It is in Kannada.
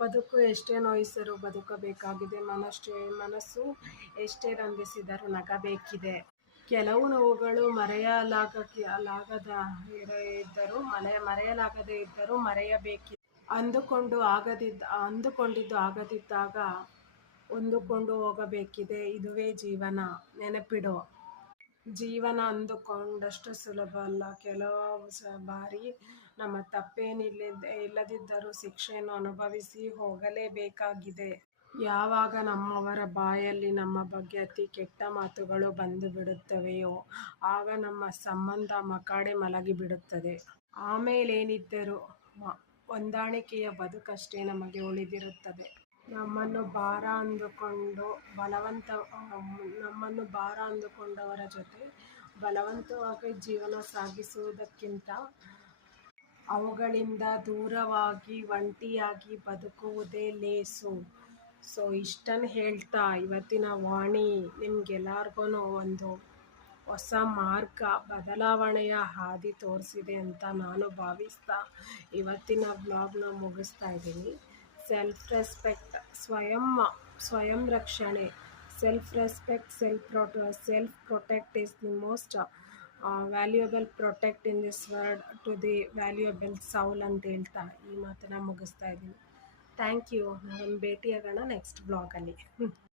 ಬದುಕು ಎಷ್ಟೇ ನೋಯಿಸರೂ ಬದುಕಬೇಕಾಗಿದೆ. ಮನಸ್ಸು ಎಷ್ಟೇ ರಂಜಿಸಿದರೂ ನಗಬೇಕಿದೆ. ಕೆಲವು ನೋವುಗಳು ಮರೆಯಲಾಗದೇ ಇದ್ದರೂ ಮರೆಯಬೇಕಿದೆ. ಅಂದುಕೊಂಡಿದ್ದು ಆಗದಿದ್ದಾಗ ಹೊಂದಿಕೊಂಡು ಹೋಗಬೇಕಿದೆ. ಇದುವೇ ಜೀವನ. ನೆನಪಿಡು, ಜೀವನ ಅಂದುಕೊಂಡಷ್ಟು ಸುಲಭ ಅಲ್ಲ. ಕೆಲವು ಬಾರಿ ನಮ್ಮ ತಪ್ಪೇನಿಲ್ಲದಿದ್ದರೂ ಶಿಕ್ಷೆಯನ್ನು ಅನುಭವಿಸಿ ಹೋಗಲೇಬೇಕಾಗಿದೆ. ಯಾವಾಗ ನಮ್ಮವರ ಬಾಯಲ್ಲಿ ನಮ್ಮ ಬಗ್ಗೆ ಅತಿ ಕೆಟ್ಟ ಮಾತುಗಳು ಬಂದು ಬಿಡುತ್ತವೆಯೋ ಆಗ ನಮ್ಮ ಸಂಬಂಧ ಮಕಾಡೆ ಮಲಗಿಬಿಡುತ್ತದೆ. ಆಮೇಲೇನಿದ್ದರೂ ಹೊಂದಾಣಿಕೆಯ ಬದುಕಷ್ಟೇ ನಮಗೆ ಉಳಿದಿರುತ್ತದೆ. ನಮ್ಮನ್ನು ಭಾರ ಅಂದುಕೊಂಡವರ ಜೊತೆ ಬಲವಂತವಾಗಿ ಜೀವನ ಸಾಗಿಸುವುದಕ್ಕಿಂತ ಅವುಗಳಿಂದ ದೂರವಾಗಿ ಒಂಟಿಯಾಗಿ ಬದುಕುವುದೇ ಲೇಸು. ಇಷ್ಟನ್ನು ಹೇಳ್ತಾ ಇವತ್ತಿನ ವಾಣಿ ನಿಮ್ಗೆಲ್ಲರಿಗೂ ಒಂದು ಹೊಸ ಮಾರ್ಗ, ಬದಲಾವಣೆಯ ಹಾದಿ ತೋರಿಸಿದೆ ಅಂತ ನಾನು ಭಾವಿಸ್ತಾ ಇವತ್ತಿನ ವ್ಲಾಗ್ನ ಮುಗಿಸ್ತಾ ಇದ್ದೀನಿ. ಸೆಲ್ಫ್ ರೆಸ್ಪೆಕ್ಟ್, ಸ್ವಯಂ ರಕ್ಷಣೆ, self respect, self protect is the most valuable protect in this world to the valuable soul ಅಂತ ಹೇಳ್ತಾ ಈ ಮಾತನ್ನ ಮುಗಿಸ್ತಾ ಇದ್ದೀನಿ. Thank you. ನಾನು ಭೇಟಿಯಾಗೋಣ ನೆಕ್ಸ್ಟ್ ಬ್ಲಾಗಲ್ಲಿ.